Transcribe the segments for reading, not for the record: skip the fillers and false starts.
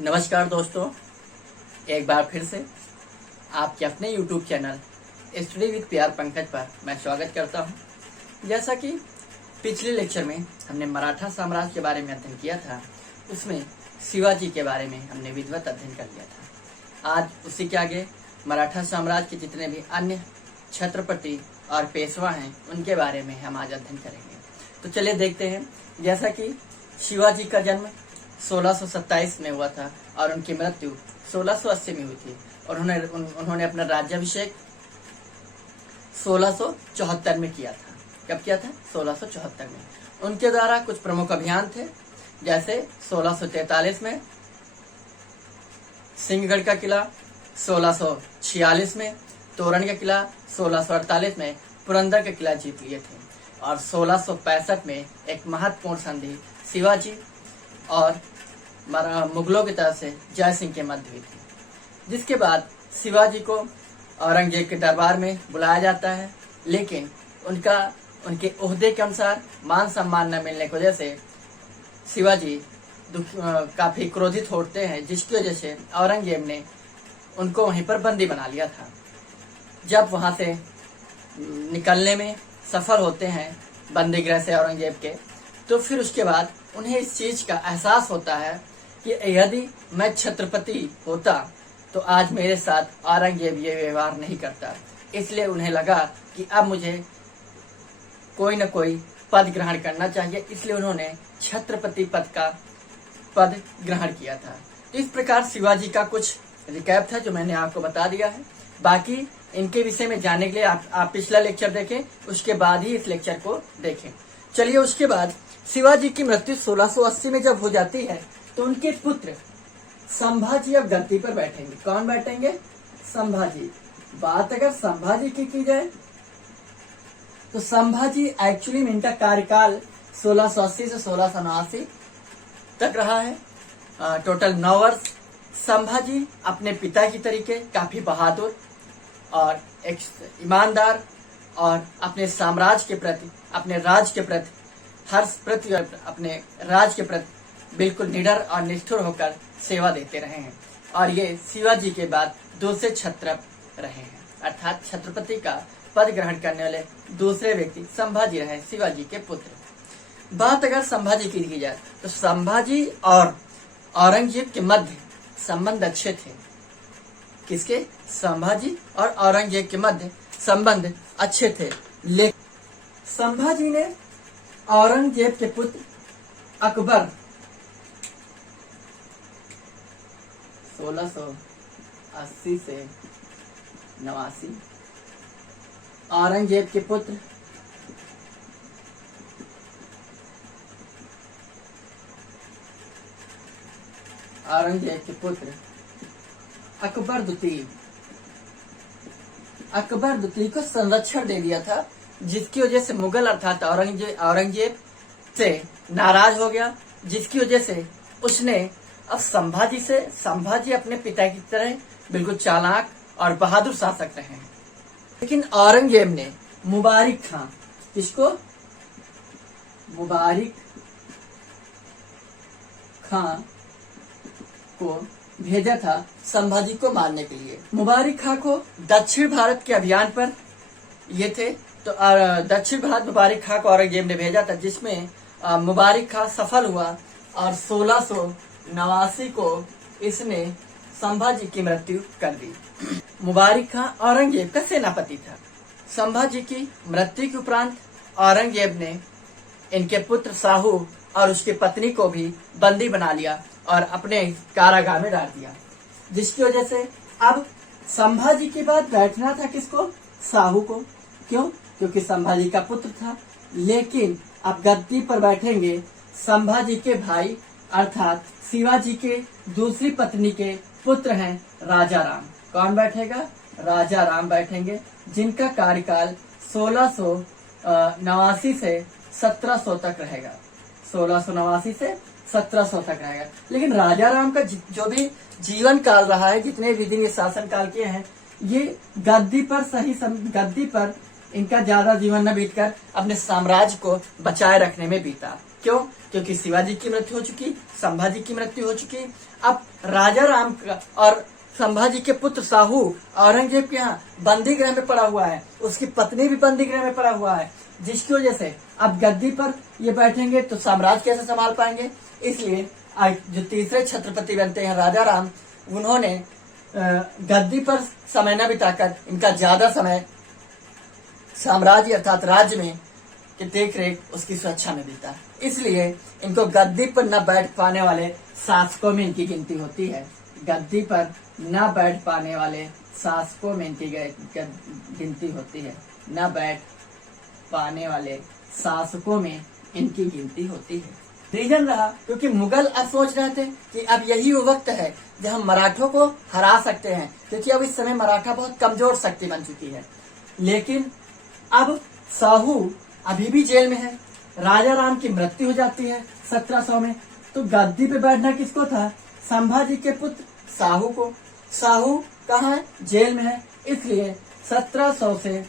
नमस्कार दोस्तों, एक बार फिर से आपके अपने YouTube चैनल स्टडी विद प्यार पंकज पर मैं स्वागत करता हूं। जैसा कि पिछले लेक्चर में हमने मराठा साम्राज्य के बारे में अध्ययन किया था, उसमें शिवाजी के बारे में हमने विधिवत अध्ययन कर लिया था। आज उसी के आगे मराठा साम्राज्य के जितने भी अन्य छत्रपति और पेशवा हैं उनके बारे में हम आज अध्ययन करेंगे। तो चलिए देखते हैं। जैसा कि शिवाजी का जन्म 1627 में हुआ था और उनकी मृत्यु 1680 में हुई थी और उन्होंने अपना राज्याभिषेक 1674 में किया था। कब किया था? 1674 में। उनके द्वारा कुछ प्रमुख अभियान थे, जैसे 1643 में सिंहगढ़ का किला, 1646 में तोरण का किला, 1648 में पुरंदर का किला जीत लिए थे और 1665 में एक महत्वपूर्ण संधि शिवाजी और मुगलों की तरफ से जय सिंह के मध्य हुई थी, जिसके बाद शिवाजी को औरंगजेब के दरबार में बुलाया जाता है, लेकिन उनके ओहदे के अनुसार मान सम्मान न मिलने की वजह से शिवाजी काफी क्रोधित होते हैं, जिसकी वजह से औरंगजेब ने उनको वहीं पर बंदी बना लिया था। जब वहां से निकलने में सफल होते हैं बंदीगृह से औरंगजेब के, तो फिर उसके बाद उन्हें इस चीज का एहसास होता है कि यदि मैं छत्रपति होता तो आज मेरे साथ औरंगजेब ये व्यवहार नहीं करता। इसलिए उन्हें लगा कि अब मुझे कोई न कोई पद ग्रहण करना चाहिए, इसलिए उन्होंने छत्रपति पद ग्रहण किया था। इस प्रकार शिवाजी का कुछ रिकैप था जो मैंने आपको बता दिया है। बाकी इनके विषय में जानने के लिए आप पिछला लेक्चर देखें, उसके बाद ही इस लेक्चर को देखें। चलिए, उसके बाद शिवाजी की मृत्यु 1680 में जब हो जाती है तो उनके पुत्र संभाजी अब गद्दी पर बैठेंगे। कौन बैठेंगे? संभाजी। बात अगर संभाजी की जाए तो संभाजी एक्चुअली में इनका कार्यकाल 1680 से 1679 तक रहा है, टोटल 9 वर्ष। संभाजी अपने पिता की तरीके काफी बहादुर और एक ईमानदार और अपने साम्राज्य के प्रति, अपने राज के प्रति, अपने राज के प्रति बिल्कुल निडर और निष्ठुर होकर सेवा देते रहे हैं और ये शिवाजी के बाद दूसरे क्षत्रप रहे हैं, अर्थात छत्रपति का पद ग्रहण करने वाले दूसरे व्यक्ति संभाजी रहे, शिवाजी के पुत्र। बात अगर संभाजी की जाए तो संभाजी और औरंगजेब के मध्य संबंध अच्छे थे। किसके? संभाजी और औरंगजेब के मध्य संबंध अच्छे थे, लेकिन संभाजी ने औरंगजेब के पुत्र अकबर 1680 से 89, औरंगजेब के पुत्र अकबर द्वितीय को संरक्षण दे दिया था, जिसकी वजह से मुगल अर्थात औरंगजेब से नाराज हो गया, जिसकी वजह से उसने अब संभाजी अपने पिता की तरह बिल्कुल चालाक और बहादुर शासक रहे हैं। लेकिन औरंगजेब ने मुबारिक खां, किसको? मुबारिक खां को भेजा था संभाजी को मारने के लिए। मुबारिक खां को दक्षिण भारत के अभियान पर ये थे, तो दक्षिण भारत मुबारिक खां को औरंगजेब ने भेजा था, जिसमें मुबारिक खां सफल हुआ और 1689 को इसने संभाजी की मृत्यु कर दी। मुबारिक खां औरंगजेब का सेनापति था। संभाजी की मृत्यु के उपरांत औरंगजेब ने इनके पुत्र साहू और उसकी पत्नी को भी बंदी बना लिया और अपने कारागार में डाल दिया, जिसकी वजह से अब संभाजी के बाद बैठना था किसको? साहू को। क्यों? क्योंकि संभाजी का पुत्र था। लेकिन अब गद्दी पर बैठेंगे संभाजी के भाई अर्थात शिवाजी के दूसरी पत्नी के पुत्र हैं राजा राम। कौन बैठेगा? राजा राम बैठेंगे, जिनका कार्यकाल 1689 से 1700 तक रहेगा। 1689 से 1700 तक रहेगा। लेकिन राजा राम का जो भी जीवन काल रहा है, जितने भी दिन ये शासन काल किए हैं, ये गद्दी पर इनका ज्यादा जीवन न बीतकर अपने साम्राज्य को बचाए रखने में बीता। क्यों? क्योंकि शिवाजी की मृत्यु हो चुकी, संभाजी की मृत्यु हो चुकी। अब राजा राम का और संभाजी के पुत्र साहू औरंगजेब के यहाँ बंदी गृह में पड़ा हुआ है, उसकी पत्नी भी बंदी गृह में पड़ा हुआ है, जिसकी वजह से अब गद्दी पर ये बैठेंगे तो साम्राज्य कैसे संभाल पाएंगे। इसलिए जो तीसरे छत्रपति बनते हैं राजा राम, उन्होंने गद्दी पर समय न बिताकर इनका ज्यादा समय साम्राज्य अर्थात राज्य में के देख रेख उसकी सुरक्षा में बीता। इसलिए इनको गद्दी पर न बैठ पाने वाले शासकों में इनकी गिनती होती है। गद्दी पर न बैठ पाने वाले शासकों में इनकी गिनती होती है। न बैठ पाने वाले शासकों में इनकी गिनती होती है। रीजन रहा क्योंकि मुगल अब सोच रहे थे कि अब यही वो वक्त है जब हम मराठों को हरा सकते हैं, क्योंकि अब इस समय मराठा बहुत कमजोर शक्ति बन चुकी है। लेकिन अब साहू अभी भी जेल में है, राजा राम की मृत्यु हो जाती है 1700 में, तो गद्दी पे बैठना किसको था? संभाजी के पुत्र साहू को। साहू कहाँ है? जेल में है। इसलिए 1700 से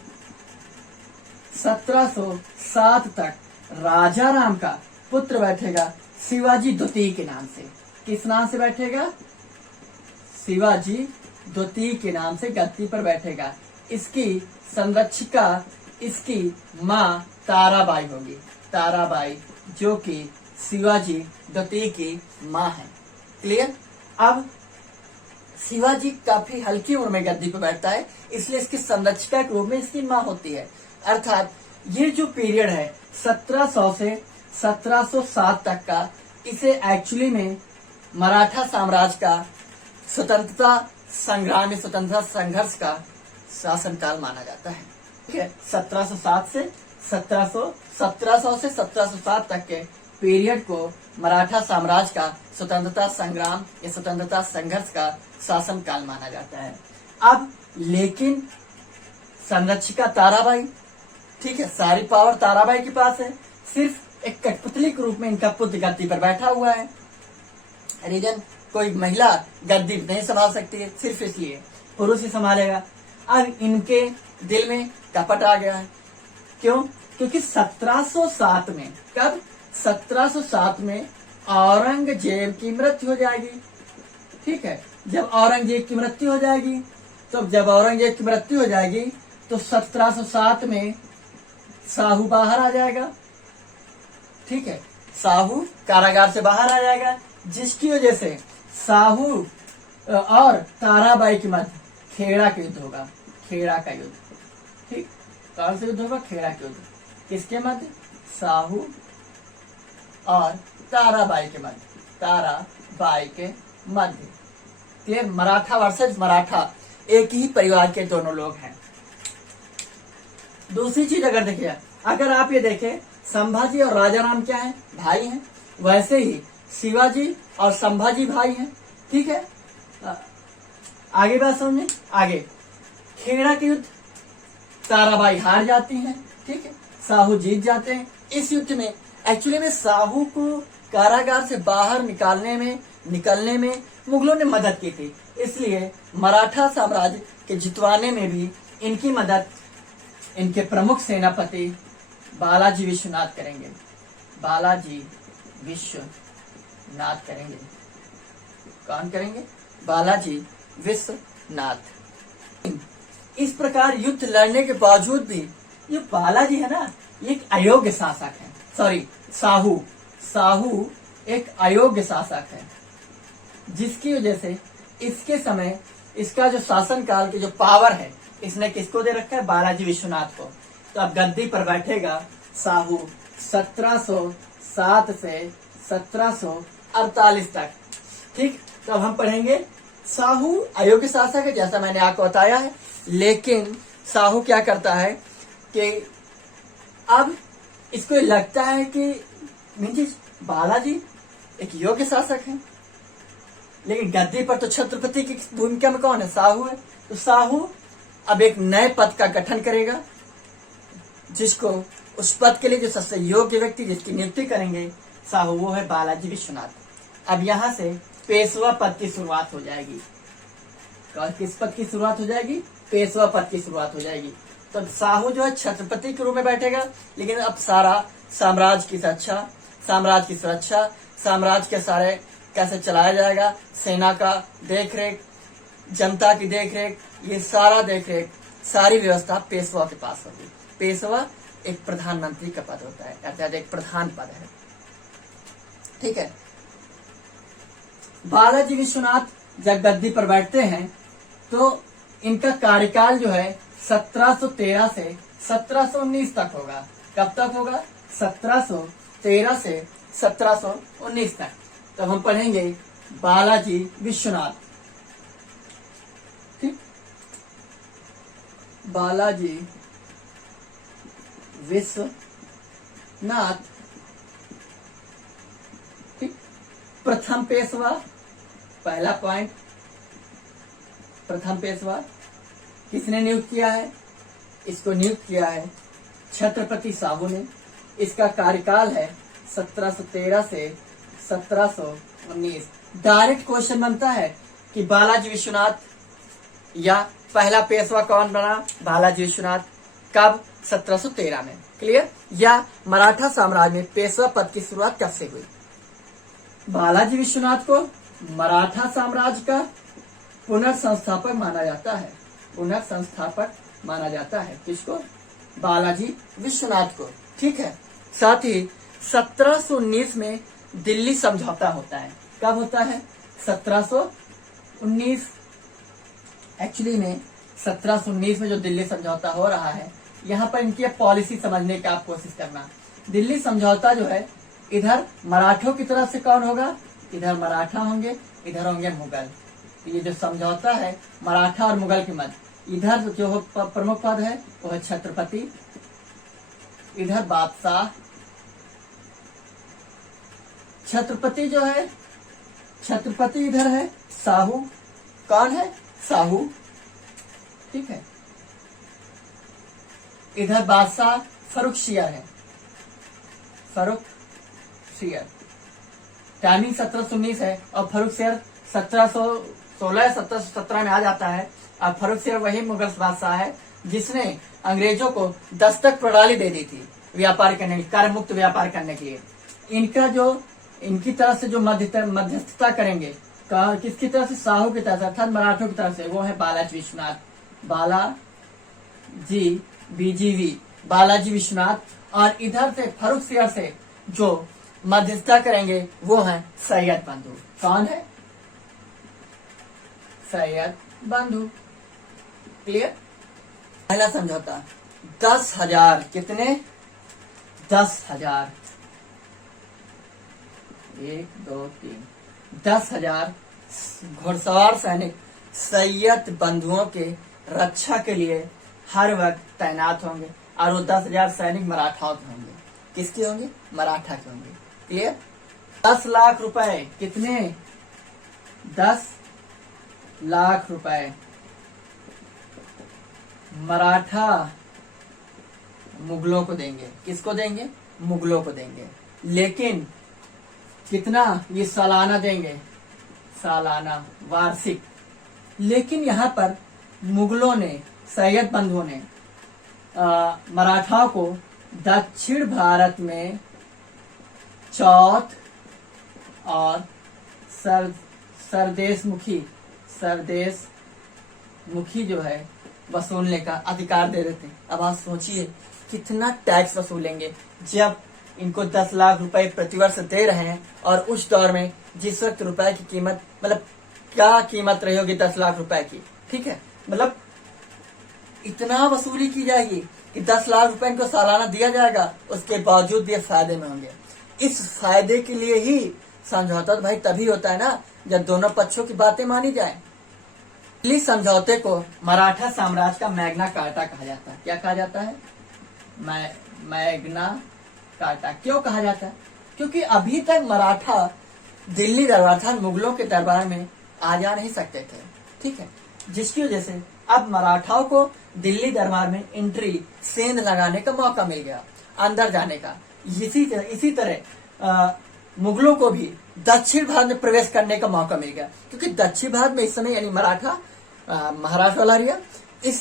1707 तक राजा राम का पुत्र बैठेगा शिवाजी द्वितीय के नाम से। किस नाम से बैठेगा? शिवाजी द्वितीय के नाम से गद्दी पर बैठेगा। इसकी संरक्षिका इसकी माँ ताराबाई होगी, ताराबाई, जो कि शिवाजी द्वितीय की माँ है। क्लियर? अब शिवाजी काफी हल्की उम्र में गद्दी पर बैठता है, इसलिए इसकी संरक्षिका के रूप में इसकी माँ होती है। अर्थात ये जो पीरियड है 1700 से 1707 तक का, इसे एक्चुअली में मराठा साम्राज्य का स्वतंत्रता संग्राम में स्वतंत्रता संघर्ष का शासनकाल माना जाता है। ठीक है, 1707 से 1700 से 1707 तक के पीरियड को मराठा साम्राज्य का स्वतंत्रता संग्राम या स्वतंत्रता संघर्ष का शासन काल माना जाता है। अब लेकिन संरक्षिका ताराबाई, ठीक है, सारी पावर ताराबाई के पास है, सिर्फ एक कठपुतली के रूप में इनका पुत्र गद्दी पर बैठा हुआ है। रीजन, कोई महिला गद्दी नहीं संभाल सकती है, सिर्फ इसलिए पुरुष ही संभालेगा। अब इनके दिल में कपट आ गया है। क्यों? क्योंकि 1707 में, कब? 1707 में औरंगजेब की मृत्यु हो जाएगी। ठीक है, जब औरंगजेब की मृत्यु हो जाएगी तो 1707 में साहू बाहर आ जाएगा। ठीक है, साहू कारागार से बाहर आ जाएगा, जिसकी वजह से साहू और ताराबाई के मध्य खेड़ा का युद्ध होगा। खेड़ा का युद्ध, ठीक, कौन सा युद्ध होगा? खेड़ा का युद्ध। किसके मध्य? साहू और ताराबाई के मध्य, ताराबाई के मध्य। क्लियर? मराठा वर्सेस मराठा, एक ही परिवार के दोनों लोग हैं। दूसरी चीज अगर देखिए, अगर आप ये देखें, संभाजी और राजा राम क्या है? भाई हैं। वैसे ही शिवाजी और संभाजी भाई हैं। ठीक है, आगे बात समझे। आगे खेड़ा के युद्ध, ताराबाई हार जाती हैं। ठीक है, साहू जीत जाते हैं। इस युद्ध में एक्चुअली में साहू को कारागार से बाहर निकलने में मुगलों ने मदद की थी, इसलिए मराठा साम्राज्य के जितवाने में भी इनकी मदद इनके प्रमुख सेनापति बालाजी विश्वनाथ करेंगे। बालाजी विश्वनाथ करेंगे। कौन करेंगे? बालाजी विश्वनाथ। इस प्रकार युद्ध लड़ने के बावजूद भी ये बालाजी है ना, ये एक अयोग्य शासक है। सॉरी, साहू एक अयोग्य शासक है, जिसकी वजह से इसके समय इसका जो शासन काल की जो पावर है, इसने किसको दे रखा है? बालाजी विश्वनाथ को। तो अब गद्दी पर बैठेगा साहू 1707 से 1748 तक। ठीक, तो अब हम पढ़ेंगे। साहू अयोग्य शासक है, जैसा मैंने आपको बताया है, लेकिन साहू क्या करता है कि अब इसको लगता है कि मीन्स बालाजी एक योग्य शासक है, लेकिन गद्दी पर तो छत्रपति की भूमिका में कौन है? साहू है। तो साहू अब एक नए पद का गठन करेगा, जिसको उस पद के लिए जो सबसे योग्य व्यक्ति जिसकी नियुक्ति करेंगे साहू, वो है बालाजी विश्वनाथ। अब यहाँ से पेशवा पद की शुरुआत हो जाएगी। किस पद की शुरुआत हो जाएगी? पेशवा पद की शुरुआत हो जाएगी। तो साहू जो है छत्रपति के रूप में बैठेगा, लेकिन अब सारा साम्राज्य की रक्षा साम्राज्य की सुरक्षा, साम्राज्य के सारे कैसे चलाया जाएगा, सेना का देखरेख, जनता की देखरेख, ये सारा देखरेख, सारी व्यवस्था पेशवा के पास होगी। पेशवा एक प्रधानमंत्री का पद होता है, अर्थात एक प्रधान पद है। ठीक है। बालाजी विश्वनाथ जब गद्दी पर बैठते हैं तो इनका कार्यकाल जो है 1713 से 1719 तक होगा। कब तक होगा? 1713 से 1719 तक। तो हम पढ़ेंगे बालाजी विश्वनाथ। ठीक, बालाजी विश्वनाथ। ठीक, प्रथम पेशवा, पहला पॉइंट, प्रथम पेशवा किसने नियुक्त किया है? इसको नियुक्त किया है छत्रपति साहू ने। इसका कार्यकाल है 1713 से 1719। डायरेक्ट क्वेश्चन बनता है कि बालाजी विश्वनाथ या पहला पेशवा कौन बना? बालाजी विश्वनाथ। कब? 1713 में। क्लियर? या मराठा साम्राज्य में पेशवा पद की शुरुआत कब से हुई? बालाजी विश्वनाथ को मराठा साम्राज्य का पुनर्संस्थापक माना जाता है। पुनर्संस्थापक माना जाता है किसको? बालाजी विश्वनाथ को। ठीक है। साथ ही 1719 में दिल्ली समझौता होता है। कब होता है? 1719। एक्चुअली में 1719 में जो दिल्ली समझौता हो रहा है, यहाँ पर इनकी पॉलिसी समझने की आप कोशिश करना। दिल्ली समझौता जो है, इधर मराठों की तरफ से कौन होगा? इधर मराठा होंगे, इधर होंगे मुगल। ये जो समझौता है मराठा और मुगल के मध्य, इधर जो प्रमुख पद है वो है छत्रपति, इधर बादशाह। छत्रपति जो है, छत्रपति इधर है, साहू। कौन है? साहू। ठीक है। इधर बादशाह फर्रुखसियर है, फर्रुखसियर। टाइमिंग 1719 है और फर्रुखसियर 1716 1717 में आ जाता है। और फर्रुखसियर वही मुगल बादशाह है जिसने अंग्रेजों को दस्तक प्रणाली दे दी थी व्यापार करने के लिए, कर मुक्त व्यापार करने के लिए। इनका जो इनकी तरफ से जो मध्यस्थता करेंगे, किसकी तरफ से? साहू की तरफ से, अर्थात मराठों की तरफ से, वो है बालाजी विश्वनाथ। बालाजी बीजीवी, बालाजी विश्वनाथ। और इधर से फर्रुखसियर से जो मध्यस्थता करेंगे वो है सैयद बंधु। कौन है? सैयद बंधु। क्लियर? पहला समझौता 10,000। कितने? 10,000। 1 2 3 10,000 घुड़सवार सैनिक सैयद बंधुओं के रक्षा के लिए हर वक्त तैनात होंगे। और वो 10,000 सैनिक मराठाओं के होंगे। किसके होंगे? मराठा के होंगे। क्लियर? 10 लाख रुपए। कितने? 10 लाख रुपए मराठा मुगलों को देंगे। किसको देंगे? मुगलों को देंगे। लेकिन कितना? ये सालाना देंगे, सालाना, वार्षिक। लेकिन यहाँ पर मुगलों ने, सैयद बंधुओं ने मराठाओं को दक्षिण भारत में चौथ और सरदेश मुखी जो है वसूलने का अधिकार दे देते। अब आप सोचिए कितना टैक्स वसूलेंगे जब इनको 10 लाख रुपए प्रतिवर्ष दे रहे हैं। और उस दौर में जिस वक्त रुपए की कीमत, मतलब क्या कीमत रही होगी 10 लाख रुपए की। ठीक है। मतलब इतना वसूली की जाएगी कि 10 लाख रुपए इनको सालाना दिया जाएगा, उसके बावजूद भी फायदे में होंगे। इस फायदे के लिए ही समझौता तो भाई तभी होता है ना जब दोनों पक्षों की बातें मानी जाए। दिल्ली समझौते को मराठा साम्राज्य का मैग्ना कार्टा कहा जाता है। क्या कहा जाता है? Magna carta. क्यों कहा जाता है? क्योंकि अभी तक मराठा दिल्ली दरबार था, मुगलों के दरबार में आ जा नहीं सकते थे। ठीक है। जिसकी वजह से अब मराठाओं को दिल्ली दरबार में एंट्री, सेंध लगाने का मौका मिल गया, अंदर जाने का। इसी तरह मुगलों को भी दक्षिण भारत में प्रवेश करने का मौका मिल गया, क्योंकि दक्षिण भारत में इस समय यानी मराठा, महाराष्ट्र वाला एरिया, इस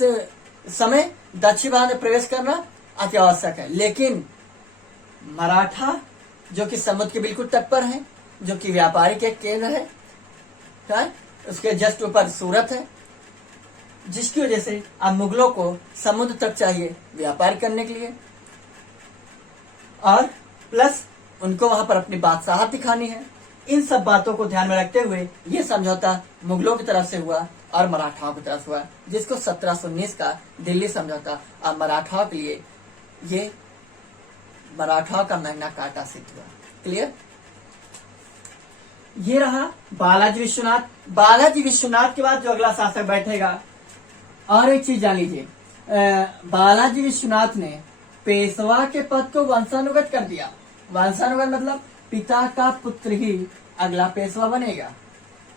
समय दक्षिण भारत में प्रवेश करना अति आवश्यक है। लेकिन मराठा जो कि समुद्र के बिल्कुल तट पर है, जो कि व्यापारिक एक केंद्र है, उसके जस्ट ऊपर सूरत है, जिसकी वजह से अब मुगलों को समुद्र तक चाहिए व्यापार करने के लिए, और प्लस उनको वहां पर अपनी बादशाहत दिखानी है। इन सब बातों को ध्यान में रखते हुए ये समझौता मुगलों की तरफ से हुआ और मराठाओं की तरफ से हुआ, जिसको 1719 का दिल्ली समझौता और मराठाओं के लिए ये मराठाओं का मैग्ना कार्टा सिद्ध हुआ। क्लियर? ये रहा बालाजी विश्वनाथ। बालाजी विश्वनाथ के बाद जो अगला शासक बैठेगा, और एक चीज जान लीजिए, बालाजी विश्वनाथ ने पेशवा के पद को वंशानुगत कर दिया। वंशानुगत मतलब पिता का पुत्र ही अगला पेशवा बनेगा।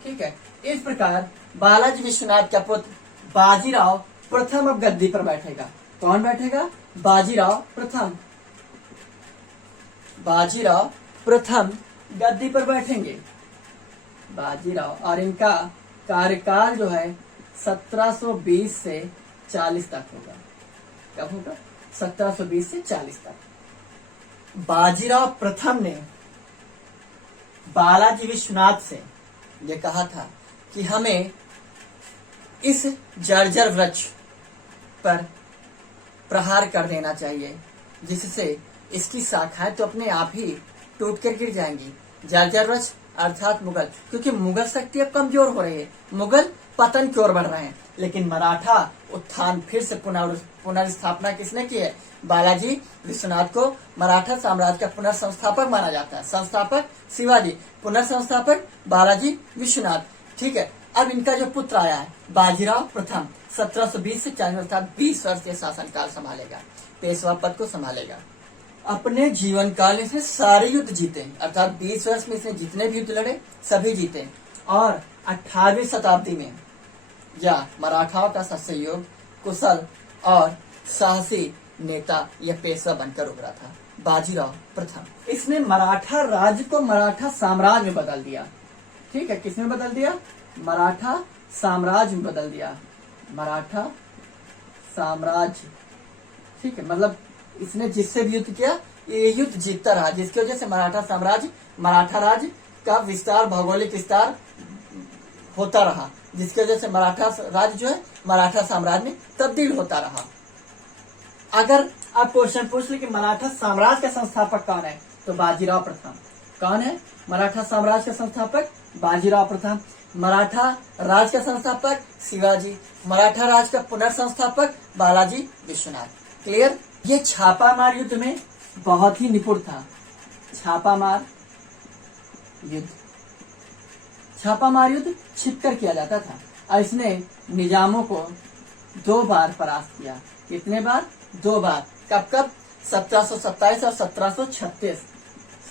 ठीक है, इस प्रकार बालाजी विश्वनाथ का पुत्र बाजीराव प्रथम अब गद्दी पर बैठेगा। कौन बैठेगा? बाजीराव प्रथम। बाजीराव प्रथम गद्दी पर बैठेंगे, बाजीराव, और इनका कार्यकाल जो है 1720 से 40 तक होगा। कब होगा? 1720 से 40 तक। बाजीराव प्रथम ने बालाजी विश्वनाथ से ये कहा था कि हमें इस जर्जर वृक्ष पर प्रहार कर देना चाहिए, जिससे इसकी शाखाएं तो अपने आप ही टूट कर गिर जाएंगी। जर्जर वृक्ष अर्थात मुगल, क्योंकि मुगल शक्ति अब कमजोर हो रही है, मुगल पतन की ओर बढ़ रहे हैं। लेकिन मराठा उत्थान फिर से पुनर्स्थापना किसने की है? बालाजी विश्वनाथ को मराठा साम्राज्य का पुनर्संस्थापक माना जाता है। संस्थापक शिवाजी, पुनर्संस्थापक बालाजी विश्वनाथ। ठीक है, अब इनका जो पुत्र आया है बाजीराव प्रथम 1720 से 40 अर्थात 20 वर्ष के शासनकाल संभालेगा, पेशवा पद को संभालेगा। अपने जीवन काल में इसने सारे युद्ध जीते, अर्थात 20 वर्ष में इसने जितने भी युद्ध लड़े सभी जीते, और 18वीं शताब्दी में यह मराठाओं का सहयोग कुशल और साहसी नेता यह पेशवा बनकर उभरा था। बाजीराव प्रथम, इसने मराठा राज्य को मराठा साम्राज्य में बदल दिया। ठीक है, किसने बदल दिया? मराठा साम्राज्य में बदल दिया, मराठा साम्राज्य। ठीक है, मतलब इसने जिससे भी युद्ध किया ये युद्ध जीतता रहा, जिसकी वजह से मराठा साम्राज्य, मराठा राज्य का विस्तार, भौगोलिक विस्तार होता रहा, जिसकी वजह से मराठा राज्य जो है मराठा साम्राज्य में तब्दील होता रहा। अगर आप क्वेश्चन पूछ ले कि मराठा साम्राज्य का संस्थापक कौन है, तो बाजीराव प्रथम। कौन है मराठा साम्राज्य का संस्थापक? बाजीराव प्रथम। मराठा राज्य का संस्थापक शिवाजी, मराठा राज्य का पुनर्संस्थापक बालाजी विश्वनाथ। क्लियर? ये छापामार युद्ध में बहुत ही निपुण था। छापामार युद्ध, छापामार युद्ध छिपकर किया जाता था, और इसने निजामों को 2 बार परास्त किया। कितने बार? 2 बार। कब कब? 1727 और 1736।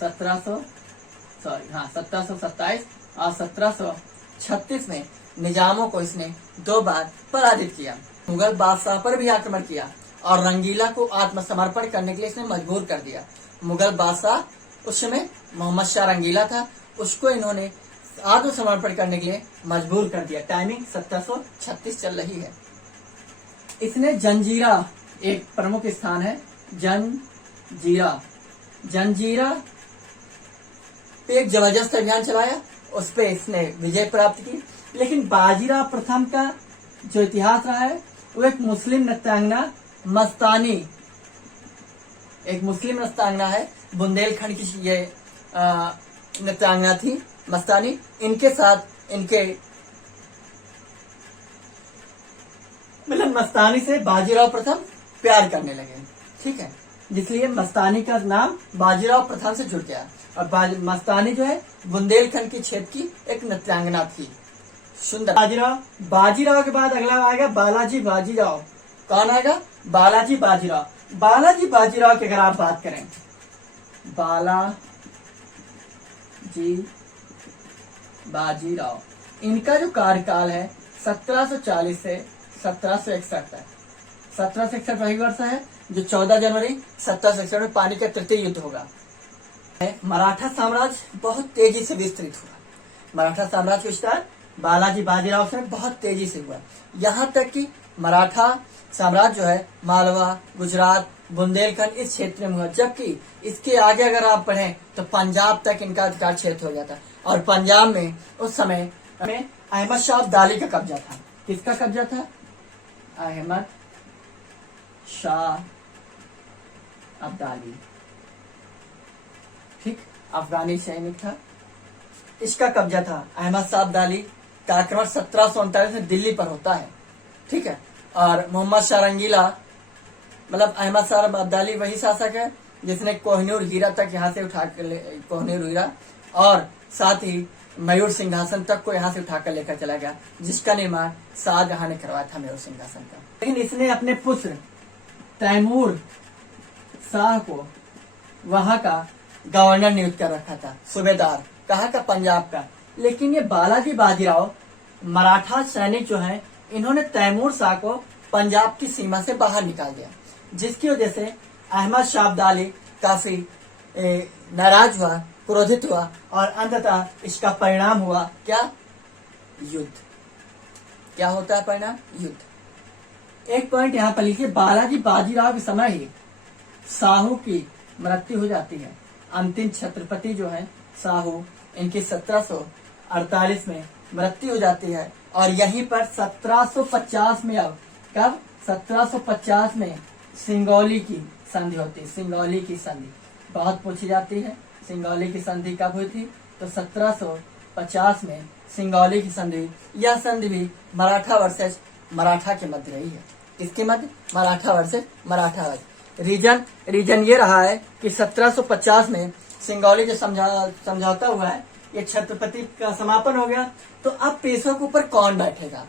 1727 और 1736 में निजामों को इसने 2 बार पराजित किया। मुगल बादशाह पर भी आक्रमण किया और रंगीला को आत्मसमर्पण करने के लिए इसने मजबूर कर दिया। मुगल बादशाह उस समय मोहम्मद शाह रंगीला था, उसको इन्होंने आत्मसमर्पण करने के लिए मजबूर कर दिया। टाइमिंग 1736 चल रही है। इसने जंजीरा, एक प्रमुख स्थान है जंजीरा, जंजीरा पे एक जबरदस्त अभियान चलाया, उस पे इसने विजय प्राप्त की। लेकिन बाजीराव प्रथम का जो इतिहास रहा है वो एक मुस्लिम नृत्यांगना मस्तानी, एक मुस्लिम नृत्यांगना है, बुंदेलखंड की ये नृत्यांगना थी मस्तानी। इनके साथ इनके मतलब मस्तानी से बाजीराव प्रथम प्यार करने लगे। ठीक है, इसलिए मस्तानी का नाम बाजीराव प्रथम से जुड़ गया। और मस्तानी जो है बुंदेलखंड की क्षेत्र की एक नृत्यांगना थी, सुंदर। बाजीराव के बाद अगला आएगा बालाजी बाजीराव। कौन आएगा? बालाजी बाजीराव। बालाजी बाजीराव की अगर आप बात करें, बालाजी बाजीराव, इनका जो कार्यकाल है 1740 से 1761 तक। 1761 वही वर्ष है जो 14 जनवरी 1761 में पानीपत तृतीय युद्ध होगा। मराठा साम्राज्य बहुत तेजी से विस्तृत हुआ। मराठा साम्राज्य का विस्तार बालाजी बाजीराव से बहुत तेजी से हुआ, यहाँ तक कि मराठा साम्राज्य जो है मालवा, गुजरात, बुंदेलखंड इस क्षेत्र में हुआ, जबकि इसके आगे अगर आप पढ़ें तो पंजाब तक इनका अधिकार क्षेत्र हो जाता। और पंजाब में उस समय में अहमद शाह अब्दाली का कब्जा था। किसका कब्जा था? अहमद शाह अब्दाली, ठीक, अफगानी सैनिक था, इसका कब्जा था। अहमद शाह अब्दाली का आक्रमण 1739 में दिल्ली पर होता है, ठीक है। और मोहम्मद शाह रंगीला, मतलब अहमद शाह अब्दाली वही शासक है जिसने कोहिनूर हीरा तक यहाँ से उठा कर कोहिनूर हीरा और साथ ही मयूर सिंहासन तक को यहाँ से उठाकर लेकर चला गया, जिसका निर्माण शाहजहां ने करवाया था मयूर सिंहासन का। लेकिन इसने अपने पुत्र तैमूर शाह को वहां का गवर्नर नियुक्त कर रखा था, सूबेदार, कहाँ का? पंजाब का। लेकिन ये बालाजी बाजीराव मराठा सैनिक जो हैं, इन्होंने तैमूर शाह को पंजाब की सीमा से बाहर निकाल दिया, जिसकी वजह से अहमद शाह अब्दाली काफी नाराज हुआ, क्रोधित हुआ और अंततः इसका परिणाम हुआ क्या? युद्ध। क्या होता है परिणाम? युद्ध। एक पॉइंट यहाँ पर लिखिए, बालाजी बाजीराव के समय ही साहू की मृत्यु हो जाती है। अंतिम छत्रपति जो है साहू, इनकी 1748 में मृत्यु हो जाती है। और यहीं पर 1750 में, अब कब? 1750 में सिंगौली की संधि होती है। सिंगौली की संधि बहुत पूछी जाती है। सिंगौली की संधि कब हुई थी? तो 1750 में सिंगौली की संधि। यह संधि भी मराठा वर्सेस मराठा के मध्य रही है। इसके मध्य मराठा वर्सेस मराठा। रीजन ये रहा है कि 1750 में सिंगौली जो समझौता हुआ है, ये छत्रपति का समापन हो गया। तो अब पेशवा के ऊपर कौन बैठेगा?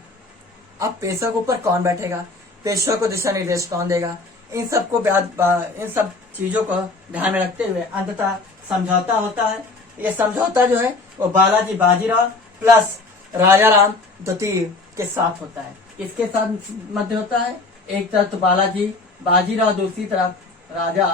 अब पेशवा के ऊपर कौन बैठेगा? पेशवा को दिशा निर्देश कौन देगा? इन सब चीजों को ध्यान में रखते हुए अंततः समझौता होता है। ये समझौता जो है वो बालाजी बाजीराव प्लस राजा राम द्वितीय के साथ होता है। किसके साथ मध्य होता है? एक तरफ तो बालाजी बाजीराव, दूसरी तरफ राजा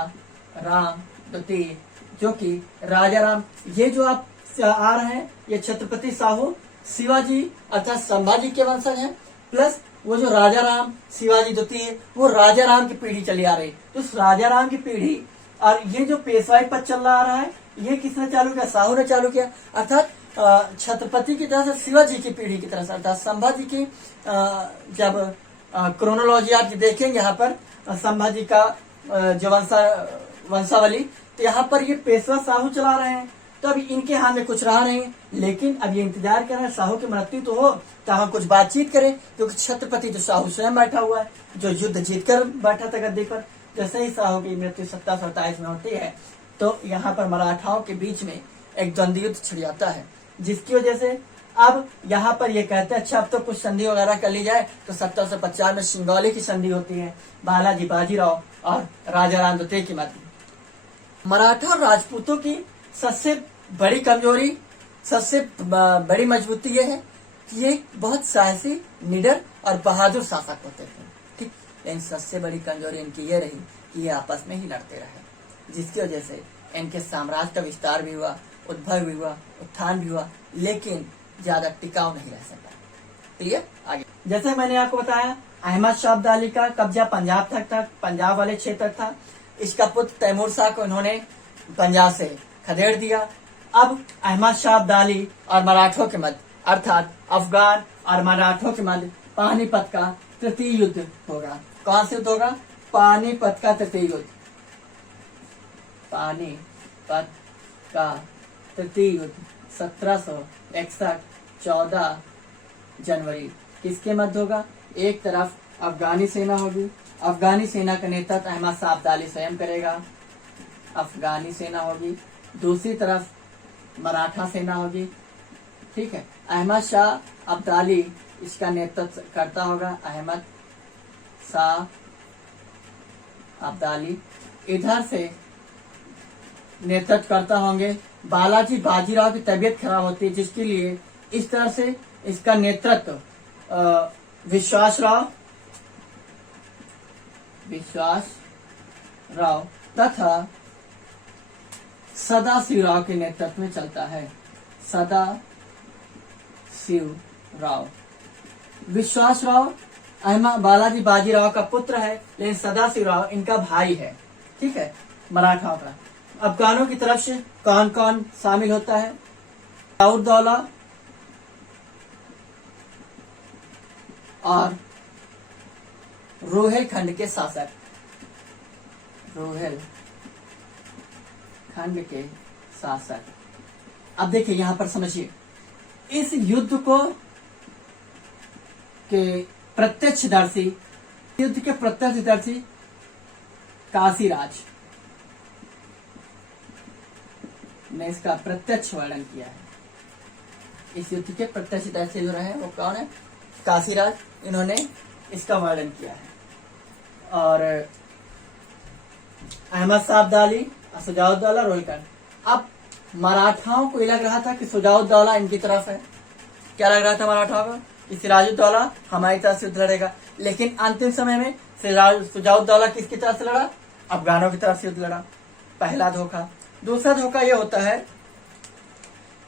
राम द्वितीय, जो कि राजा राम, ये जो आप आ रहे हैं, ये छत्रपति साहू शिवाजी अर्थात संभाजी के वंशज हैं, प्लस वो जो राजा राम शिवाजी द्वितीय, वो राजा राम की पीढ़ी चली आ रही। तो उस राजा राम की पीढ़ी और ये जो पेशवाई पद चल रहा है, ये किसने चालू किया? साहू ने चालू किया। अर्थात छत्रपति की तरह से शिवाजी की पीढ़ी की तरह से, अर्थात संभाजी की जब क्रोनोलॉजी आप देखेंगे यहाँ पर संभाजी का जो वंशावली, तो यहाँ पर ये पेशवा साहू चला रहे हैं। तो अभी इनके हाथ में कुछ रहा नहीं, लेकिन अब ये इंतजार कर रहे हैं साहू की मृत्यु तो हो तो हम कुछ बातचीत करें, क्योंकि छत्रपति तो साहू स्वयं बैठा हुआ है, जो युद्ध जीतकर बैठा था गद्दी पर। जैसे ही साहू की मृत्यु 1727 में होती है, तो यहाँ पर मराठाओं के बीच में एक द्वंद्व युद्ध छिड़ जाता है, जिसकी वजह से अब यहाँ पर ये कहते हैं अच्छा अब तो कुछ संधि वगैरह कर ली जाए। तो 1750 में सिंगौली की संधि होती है बालाजी बाजीराव और राजा राम द्वितीय की मध्य। मराठा और राजपूतों की सबसे बड़ी कमजोरी, सबसे बड़ी मजबूती ये है कि ये बहुत साहसी, निडर और बहादुर शासक होते थे, ठीक। लेकिन सबसे बड़ी कमजोरी इनकी ये रही कि ये आपस में ही लड़ते रहे, जिसकी वजह से इनके साम्राज्य का विस्तार भी हुआ, उद्भव भी हुआ, उत्थान भी हुआ, लेकिन ज्यादा टिकाऊ नहीं रह सका। क्लियर? आगे जैसे मैंने आपको बताया, अहमद शाह अब्दाली का कब्जा पंजाब तक था, पंजाब वाले क्षेत्र था। इसका पुत्र तैमूर शाह को इन्होंने पंजाब से खदेड़ दिया। अब अहमद शाह अब्दाली और मराठों के मध्य, अर्थात अफगान और मराठों के मध्य पानीपत का तृतीय युद्ध होगा। कौन से युद्ध होगा? पानीपत का तृतीय युद्ध। पानीपत का तृतीय युद्ध 1761 14 जनवरी किसके मध्य होगा? एक तरफ अफगानी सेना होगी, अफगानी सेना का नेतृत्व अहमद शाह अब्दाली स्वयं करेगा, अफगानी सेना होगी। दूसरी तरफ मराठा सेना होगी, ठीक है। अहमद शाह अब्दाली इसका नेतृत्व करता होगा, अहमद शाह अब्दाली। इधर से नेतृत्व करता होंगे बालाजी बाजीराव की तबीयत खराब होती है, जिसके लिए इस तरह से इसका नेतृत्व विश्वास राव तथा सदाशिव राव के नेतृत्व में चलता है। सदाशिव राव, विश्वास राव अहमद बालाजी बाजीराव का पुत्र है, लेकिन सदाशिवराव इनका भाई है। ठीक है, मराठाओं का। अफगानों की तरफ से कौन कौन शामिल होता है? शुजाउद्दौला और रोहिलखंड के शासक, रोहिलखंड के शासक। अब देखिए यहां पर समझिए, इस युद्ध को के प्रत्यक्षदर्शी, युद्ध के प्रत्यक्षदर्शी काशीराज ने इसका प्रत्यक्ष वर्णन किया है। इस युद्ध के प्रत्यक्षदर्शी जो रहे वो कौन है? काशीराज। इन्होंने इसका वर्णन किया है। और अहमद शाह अब्दाली, शुजाउद्दौला, रोहिलखंड। अब मराठाओं को ये लग रहा था कि शुजाउद्दौला इनकी तरफ है। क्या लग रहा था मराठाओं को? कि सिराजुद्दौला हमारी तरफ से युद्ध लड़ेगा। लेकिन अंतिम समय में शुजाउद्दौला किसकी तरफ से लड़ा? अफगानों की तरफ से युद्ध लड़ा। पहला धोखा। दूसरा धोखा ये होता है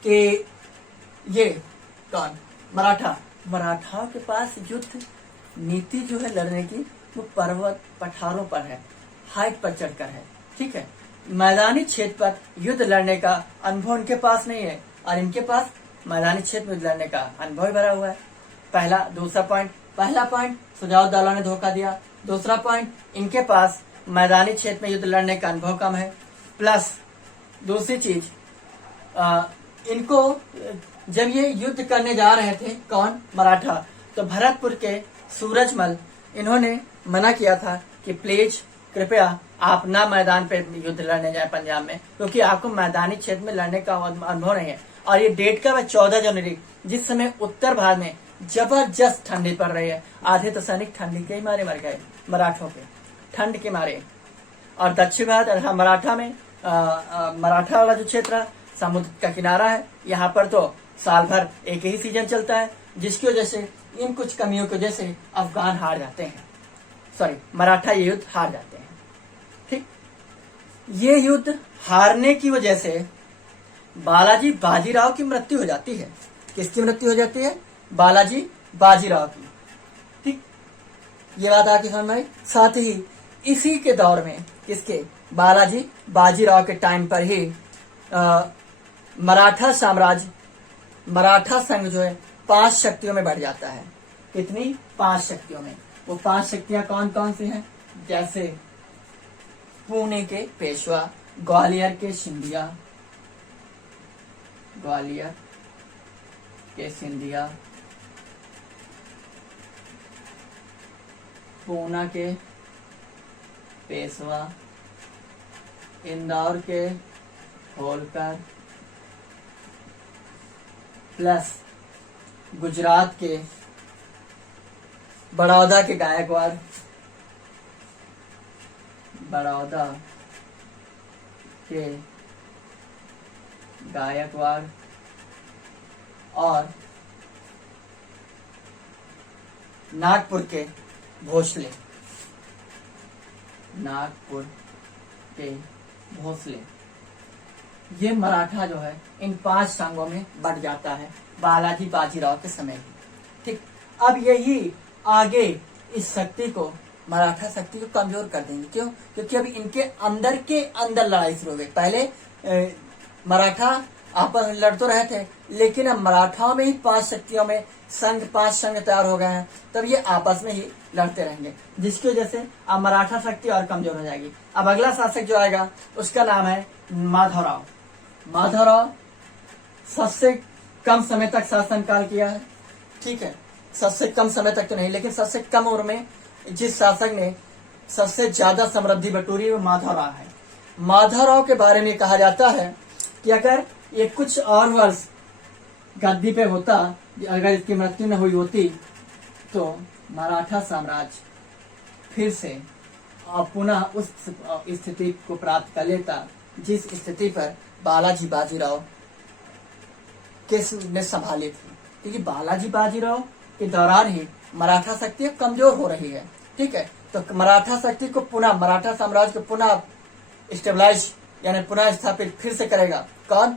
कि ये कौन? मराठाओं के पास युद्ध नीति जो है लड़ने की, वो पर्वत पठारों पर है, हाइट पर चढ़कर है। ठीक है, मैदानी क्षेत्र पर युद्ध लड़ने का अनुभव इनके पास नहीं है, और इनके पास मैदानी क्षेत्र में युद्ध लड़ने का अनुभव ही भरा हुआ है। दूसरा पॉइंट, पहला पॉइंट शुजाउद्दौला ने धोखा दिया। दूसरा पॉइंट, इनके पास मैदानी क्षेत्र में युद्ध लड़ने का अनुभव कम है। प्लस दूसरी चीज, इनको जब ये युद्ध करने जा रहे थे, कौन? मराठा, तो भरतपुर के सूरजमल इन्होंने मना किया था कि प्लीज कृपया आप ना मैदान पे युद्ध लड़ने जाए पंजाब में, क्योंकि आपको मैदानी क्षेत्र में लड़ने का अनुभव नहीं है। और ये डेट का है 14 जनवरी, जिस समय उत्तर भारत में जबरदस्त ठंडी पड़ रही है। आधे तो सैनिक ठंडी के ही मारे मर गए, मराठों के ठंड के मारे। और दक्षिण भारत मराठा में मराठा वाला जो क्षेत्र समुद्र का किनारा है, यहाँ पर तो साल भर एक ही सीजन चलता है, जिसकी वजह से इन कुछ कमियों की वजह से अफगान हार जाते हैं, मराठा ये युद्ध हार जाते हैं। ठीक, ये युद्ध हारने की वजह से बालाजी बाजीराव की मृत्यु हो जाती है। किसकी मृत्यु हो जाती है? बालाजी बाजीराव की। ठीक, ये बात आके समझ में आई। साथ ही इसी के दौर में, किसके? बालाजी बाजीराव के टाइम पर ही मराठा साम्राज्य, मराठा संघ जो है 5 शक्तियों में बढ़ जाता है। कितनी? 5 शक्तियों में। वो 5 शक्तियां कौन कौन सी हैं? जैसे पुणे के पेशवा, ग्वालियर के सिंधिया, पूना के पेशवा, इंदौर के होलकर, प्लस गुजरात के बड़ौदा के गायकवाड़, और नागपुर के भोसले, ये मराठा जो है इन 5 संघों में बढ़ जाता है बालाजी बाजीराव के समय ही। ठीक, अब यही आगे इस शक्ति को, मराठा शक्ति को कमजोर कर देंगे। क्यों? क्योंकि अभी इनके अंदर लड़ाई शुरू हो गई। पहले मराठा आपस में लड़ तो रहे थे, लेकिन अब मराठाओं में ही 5 शक्तियों में 5 संघ तैयार हो गए हैं, तब ये आपस में ही लड़ते रहेंगे, जिसकी वजह से अब मराठा शक्ति और कमजोर हो जाएगी। अब अगला शासक जो आएगा उसका नाम है माधवराव। माधवराव सबसे कम समय तक शासनकाल किया है। ठीक है, सबसे कम समय तक तो नहीं, लेकिन सबसे कम उम्र में जिस शासक ने सबसे ज्यादा समृद्धि बटोरी वो माधवराव है। माधवराव के बारे में कहा जाता है कि अगर ये कुछ और वर्ष गद्दी पे होता, अगर इसकी मृत्यु न हुई होती, तो मराठा साम्राज्य फिर से पुनः उस स्थिति को प्राप्त कर लेता जिस स्थिति पर बालाजी बाजीराव ने संभाली थी। क्योंकि बालाजी बाजीराव के दौरान ही मराठा शक्ति कमजोर हो रही है। ठीक है, तो मराठा शक्ति को पुनः, मराठा साम्राज्य को पुनः स्टेबलाइज यानी पुनः स्थापित फिर से करेगा कौन?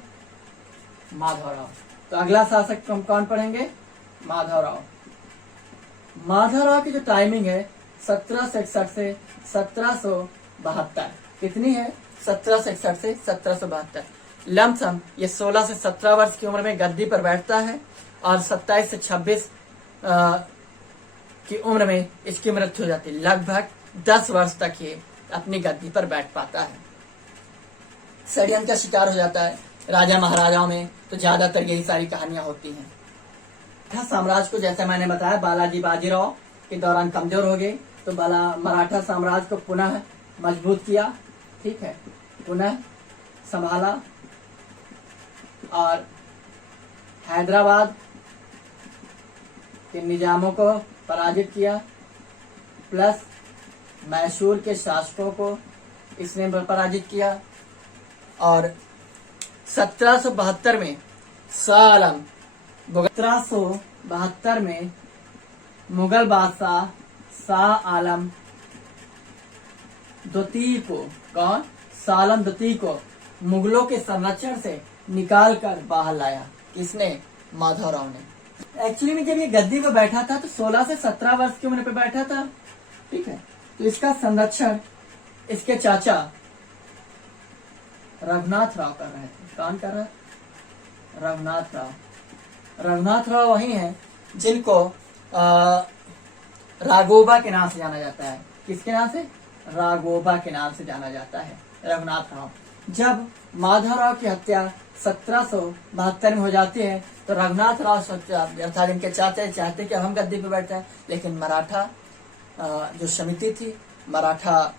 माधवराव। तो अगला शासक हम कौन पढ़ेंगे? माधवराव। माधवराव की जो टाइमिंग है 1761 से 1772 कितनी है? 1761 से 1772। लमसम ये 16 से 17 वर्ष की उम्र में गद्दी पर बैठता है और 27 से 26 की उम्र में इसकी मृत्यु हो जाती है। लगभग 10 वर्ष तक ये अपनी गद्दी पर बैठ पाता है। षड्यंत्र का शिकार हो जाता है। राजा महाराजाओं में तो ज्यादातर यही सारी कहानियां होती हैं। मराठा साम्राज्य को जैसे मैंने बताया बालाजी बाजीराव के दौरान कमजोर हो गए, तो मराठा साम्राज्य को पुनः मजबूत किया, ठीक है, पुनः संभाला और हैदराबाद के निजामों को पराजित किया, प्लस मैसूर के शासकों को इसने पराजित किया। और 1772 में शाह 1772 में मुगल बादशाह शाह आलम द्वितीय को, कौन? शाह आलम द्वितीय को मुगलों के संरक्षण से निकाल कर बाहर लाया। किसने? माधवराव ने। एक्चुअली में जब ये गद्दी पर बैठा था तो 16 से 17 वर्ष की उम्र पे बैठा था, ठीक है। तो इसका संरक्षण इसके चाचा रघुनाथ राव कर रहे थे। कौन कर रहा है? रघुनाथ राव। रघुनाथ राव वही हैं जिनको राघोबा के नाम से जाना जाता है। किसके नाम से? राघोबा के नाम से जाना जाता है रघुनाथ राव। जब माधवराव की हत्या 1772 में हो जाती है तो रघुनाथ राव अर्थात इनके चाहते कि हम गद्दी पर बैठते हैं, लेकिन मराठा जो समिति थी मराठा,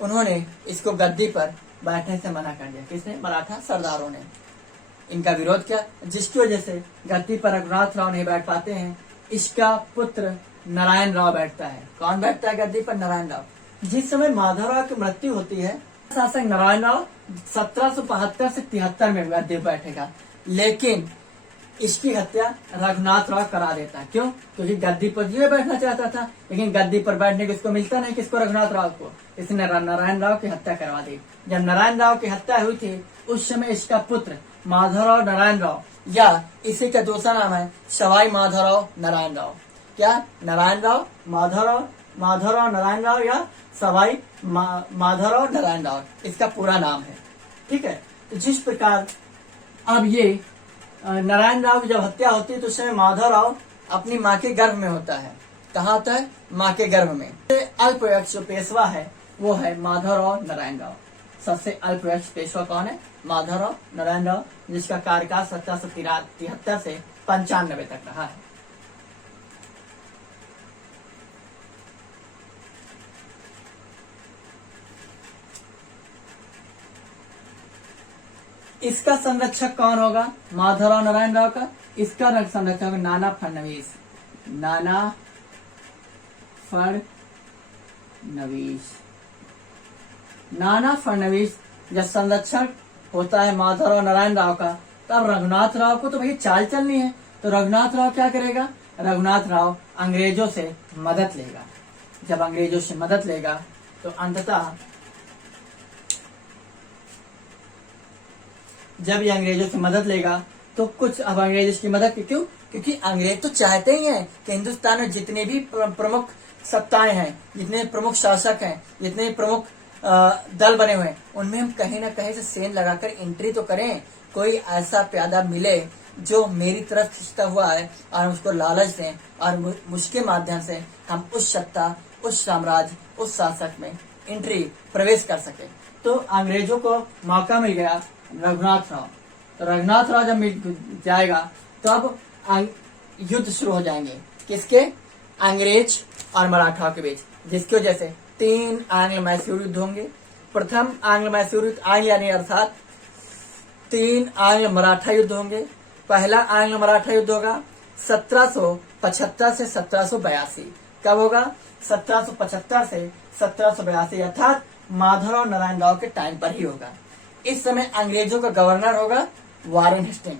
उन्होंने इसको गद्दी पर बैठने से मना कर दिया। किसने? मराठा सरदारों ने इनका विरोध किया, जिसकी वजह से गद्दी पर रघुनाथ राव नहीं बैठ पाते हैं। इसका पुत्र नारायण राव बैठता है। कौन बैठता है गद्दी पर? नारायण राव। जिस समय माधवराव की मृत्यु होती है शासक नारायण राव 1772 से 73 में गद्दी पर बैठेगा, लेकिन इसकी हत्या रघुनाथ राव करा देता है। क्यों? क्योंकि गद्दी पर ये बैठना चाहता था, लेकिन गद्दी पर बैठने को इसको मिलता नहीं। किसको? रघुनाथ राव को। इसने नारायण राव की हत्या करवा दी। जब नारायण राव की हत्या हुई थी उस समय इसका पुत्र माधवराव नारायण राव, या इसी का दूसरा नाम है सवाई माधवराव नारायण राव। क्या? नारायण राव, माधवराव नारायण राव या सवाई माधवराव नारायण राव, इसका पूरा नाम है, ठीक है। तो जिस प्रकार अब ये नारायण राव की जब हत्या होती है तो उस समय माधवराव अपनी माँ के गर्भ में होता है। कहाँ होता है? माँ के गर्भ में। अल्पवयस्क जो पेशवा है वो है माधवराव नारायण राव। सबसे अल्पवयस्क पेशवा कौन है? माधवराव नारायण राव, जिसका कार्यकाल 1773 से 95 तक रहा है। इसका संरक्षक कौन होगा? माधवराव नारायण राव का। इसका संरक्षक होगा नाना फडणवीस। नाना फडणवीस जब संरक्षक होता है माधवराव नारायण राव का, तब रघुनाथ राव को तो भाई चाल चलनी है। तो रघुनाथ राव क्या करेगा? रघुनाथ राव अंग्रेजों से मदद लेगा। जब अंग्रेजों से मदद लेगा तो अंततः जब ये अंग्रेजों से मदद लेगा तो कुछ, अब अंग्रेज इसकी मदद क्यों? क्योंकि अंग्रेज तो चाहते ही हैं कि हिंदुस्तान में जितने भी प्रमुख सत्ताएं हैं, जितने प्रमुख शासक हैं, जितने प्रमुख दल बने हुए हैं, उनमें हम कहीं ना कहीं से सेन लगाकर एंट्री तो करें। कोई ऐसा प्यादा मिले जो मेरी तरफ खिंचता हुआ है और उसको लालच दें और उसके माध्यम से हम उस सत्ता, उस साम्राज्य, उस शासक में एंट्री प्रवेश कर सके। तो अंग्रेजों को मौका मिल गया रघुनाथ राव। तो रघुनाथ राव जब मिल जाएगा तो अब युद्ध शुरू हो जाएंगे। किसके? अंग्रेज और मराठाओं के बीच, जिसकी वजह से 3 आंग्ल मैसूर युद्ध होंगे। प्रथम आंग्ल मैसूर युद्ध यानी अर्थात 3 आंग्ल मराठा युद्ध होंगे। पहला आंग्ल मराठा युद्ध होगा 1775 से 1782। कब होगा? 1775 से 1782, अर्थात माधवराव नारायण राव के टाइम पर ही होगा। इस समय अंग्रेजों का गवर्नर होगा वारेन हेस्टिंग।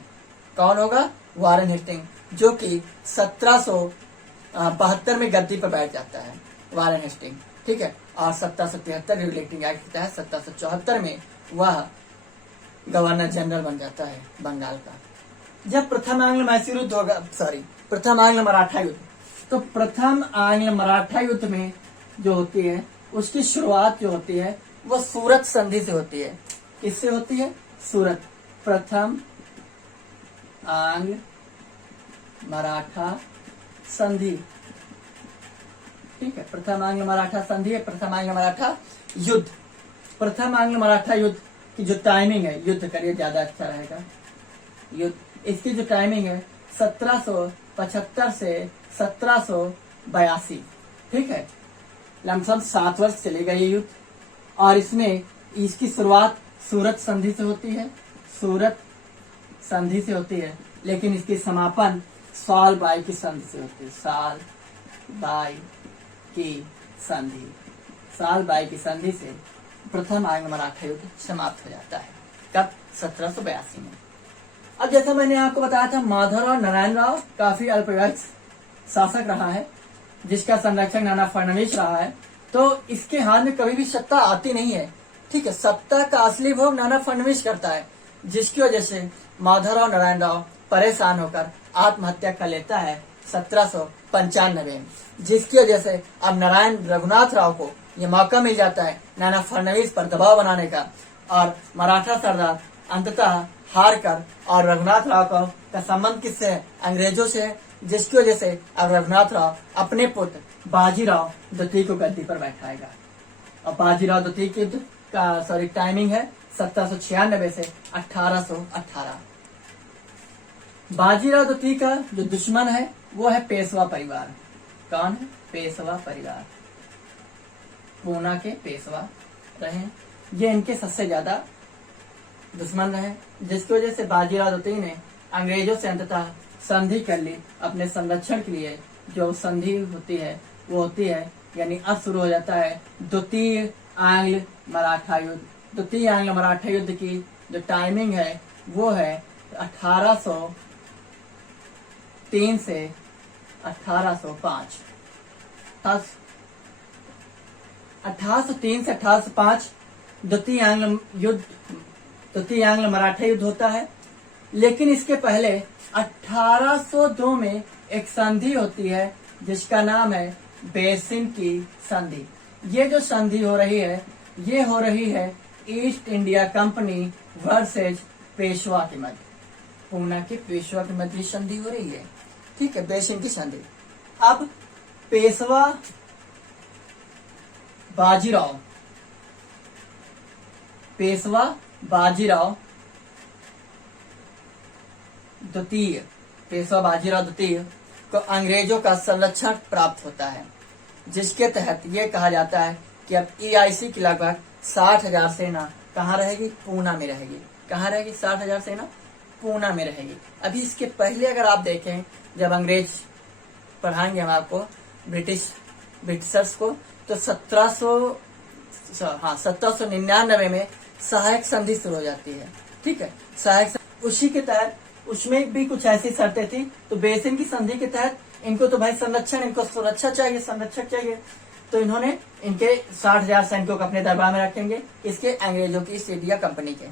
कौन होगा? वारेन हेस्टिंग, जो कि 1772 में गद्दी पर बैठ जाता है वारेन हेस्टिंग, ठीक है। और 1773 रेगुलेटिंग एक्ट होता है। 1774 में वह गवर्नर जनरल बन जाता है बंगाल का। जब प्रथम आंग्ल मैसूर युद्ध होगा, प्रथम आंग्ल मराठा युद्ध, तो प्रथम आंग्ल मराठा युद्ध में जो होती है उसकी शुरुआत जो होती है वो सूरत संधि से होती है। किससे होती है? सूरत। प्रथम आंग्ल मराठा संधि, ठीक है। प्रथम आंग्ल मराठा संधि है, प्रथम आंग्ल मराठा युद्ध। प्रथम आंग्ल मराठा युद्ध की जो टाइमिंग है, युद्ध करिए ज्यादा अच्छा रहेगा, युद्ध, इसकी जो टाइमिंग है 1775 से 1782, ठीक है। लमसम 7 वर्ष चलेगा ये युद्ध। और इसमें इसकी शुरुआत सूरत संधि से होती है, सूरत संधि से होती है, लेकिन इसकी समापन साल बाई की संधि से होती है, साल बाई की संधि। साल बाई की संधि से प्रथम आंग्ल मराठा युद्ध समाप्त हो जाता है। कब? 1782 में। अब जैसा मैंने आपको बताया था, माधवराव नारायण राव काफी अल्पवयस्क शासक रहा है, जिसका संरक्षक नाना फडणवीस रहा है। तो इसके हाथ में कभी भी सत्ता आती नहीं है, ठीक है। सत्ता का असली भोग नाना फडणवीस करता है, जिसकी वजह से माधवराव नारायण राव परेशान होकर आत्महत्या कर लेता है 1795 में, जिसकी वजह से अब नारायण रघुनाथ राव को ये मौका मिल जाता है नाना फडणवीस पर दबाव बनाने का। और मराठा सरदार अंततः हार कर, और रघुनाथ राव का संबंध किससे है? अंग्रेजों से है, जिसकी वजह से अब रघुनाथ राव अपने पुत्र बाजीराव द्वितीय को गद्दी पर बैठाएगा। और बाजीराव द्वितीय की युद्ध का टाइमिंग है 1796 से 1818। बाजीराव द्वितीय का जो दुश्मन है वो है पेशवा परिवार। कौन है? पेशवा परिवार। पूना के पेशवा रहे, ये इनके सबसे ज्यादा दुश्मन रहे, जिसकी वजह से बाजीराव द्वितीय ने अंग्रेजों से अंततः संधि कर ली अपने संरक्षण के लिए। जो संधि होती है वो होती है, यानी अब शुरू हो जाता है द्वितीय आंग्ल मराठा युद्ध। द्वितीय आंग्ल मराठा युद्ध की जो टाइमिंग है वो है 1803 से 1805। 1803 से 1805 द्वितीय आंग्ल युद्ध, द्वितीय आंग्ल मराठा युद्ध होता है। लेकिन इसके पहले 1802 में एक संधि होती है जिसका नाम है बेसिन की संधि। ये जो संधि हो रही है ये हो रही है east India company versus Peshwa के मध्य। पूना के पेशवा के मध्य संधि हो रही है, ठीक है, बेसिन की संधि। अब पेशवा बाजीराव, पेशवा बाजीराव द्वितीय, पेशवा बाजीराव द्वितीय को अंग्रेजों का संरक्षण प्राप्त होता है, जिसके तहत ये कहा जाता है कि अब EIC की लगभग 60,000 सेना कहाँ रहेगी? पूना में रहेगी। कहाँ रहेगी? 60,000 सेना पूना में रहेगी। अभी इसके पहले अगर आप देखें, जब अंग्रेज पढ़ाएंगे हम आपको ब्रिटिशर्स को, तो 1799 में सहायक संधि शुरू हो जाती है, ठीक है। सहायक उसी के तहत उसमें भी कुछ ऐसी शर्तें थी। तो बेसिन की संधि के तहत इनको तो भाई संरक्षण, इनको सुरक्षा चाहिए, संरक्षक चाहिए, तो इन्होंने इनके 60,000 सैनिकों को अपने दरबार में रखेंगे, इसके अंग्रेजों की ईस्ट इंडिया कंपनी के।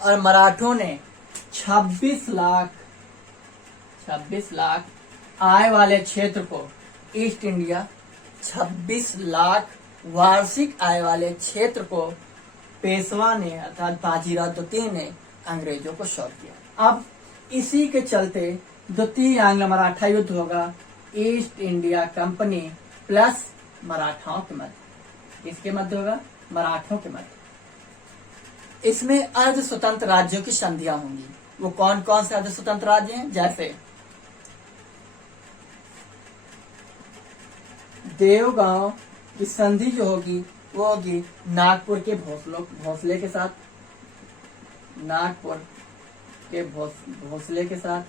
और मराठों ने 26 लाख आय वाले क्षेत्र को ईस्ट इंडिया, 26 लाख वार्षिक आय वाले क्षेत्र को पेशवा ने अर्थात बाजीराव द्वितीय ने अंग्रेजों को सौंप दिया। अब इसी के चलते द्वितीय आंग्ल मराठा युद्ध होगा ईस्ट इंडिया कंपनी प्लस मराठाओं के मध्य। किसके मध्य होगा? मराठों के मध्य। इसमें अर्ध स्वतंत्र राज्यों की संधियां होंगी। वो कौन कौन से अर्ध स्वतंत्र राज्य हैं? जैसे देवगांव की संधि जो होगी वो होगी नागपुर के भोसले के साथ, नागपुर के भोसले के साथ,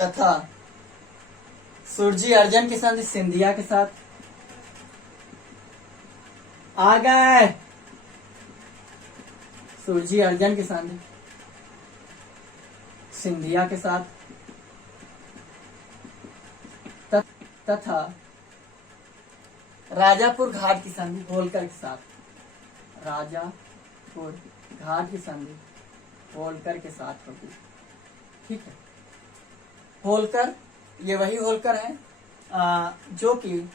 तथा सुरजी अर्जन की संधि सिंधिया के साथ। आ गए सुरजी अर्जन की संधि सिंधिया के साथ, तथा राजापुर घाट की संधि होलकर के साथ। राजापुर घाट की संधि होलकर के साथ होगी। ठीक है, होलकर ये वही होलकर है जो कि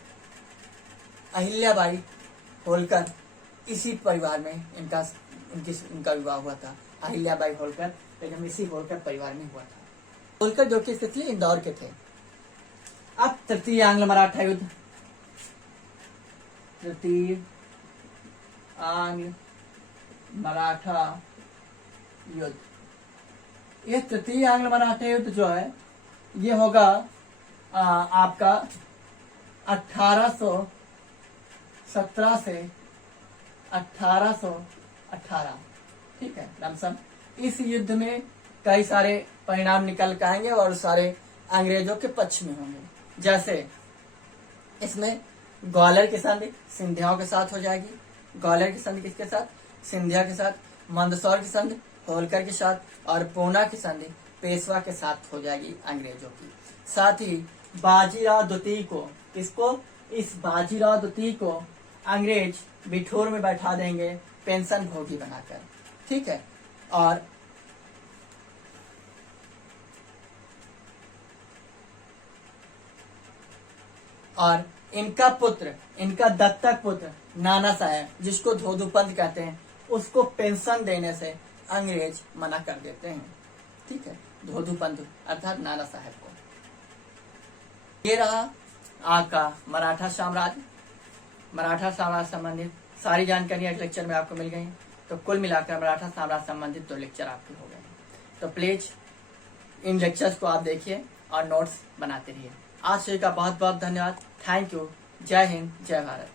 अहिल्याबाई होलकर, इसी परिवार में इनका विवाह हुआ था। अहिल्याबाई होलकर लेकिन इसी होलकर परिवार में हुआ था। होलकर जो कि स्थित इंदौर के थे। अब तृतीय आंग्ल मराठा युद्ध, तृतीय आंग्ल मराठा युद्ध, ये तृतीय आंग्ल मराठा युद्ध जो है ये होगा आपका 1817 से 1818। ठीक है, लमसम इस युद्ध में कई सारे परिणाम निकल के आएंगे और सारे अंग्रेजों के पक्ष में होंगे। जैसे इसमें ग्वालियर की संधि सिंधियाओं के साथ हो जाएगी। ग्वालियर की संधि किसके साथ? सिंधिया के साथ। मंदसौर की संधि होलकर के साथ, और पूना की संधि पेशवा के साथ हो जाएगी अंग्रेजों की। साथ ही बाजीराव द्वितीय को, किसको? इस बाजीराव द्वितीय को अंग्रेज बिठूर में बैठा देंगे पेंशन भोगी बनाकर। ठीक है, और इनका पुत्र, इनका दत्तक पुत्र नाना साहेब, जिसको धोधुपंत कहते हैं, उसको पेंशन देने से अंग्रेज मना कर देते हैं। ठीक है, धोधुपंत अर्थात नाना साहेब को। ये रहा आपका मराठा साम्राज्य। मराठा साम्राज्य संबंधित सारी जानकारी एक लेक्चर में आपको मिल गई। तो कुल मिलाकर मराठा साम्राज्य संबंधित 2 लेक्चर आपके हो गए। तो प्लीज इन लेक्चर्स को आप देखिए और नोट्स बनाते रहिए। आज से का बहुत बहुत धन्यवाद। Thank you. जय हिंद, जय भारत।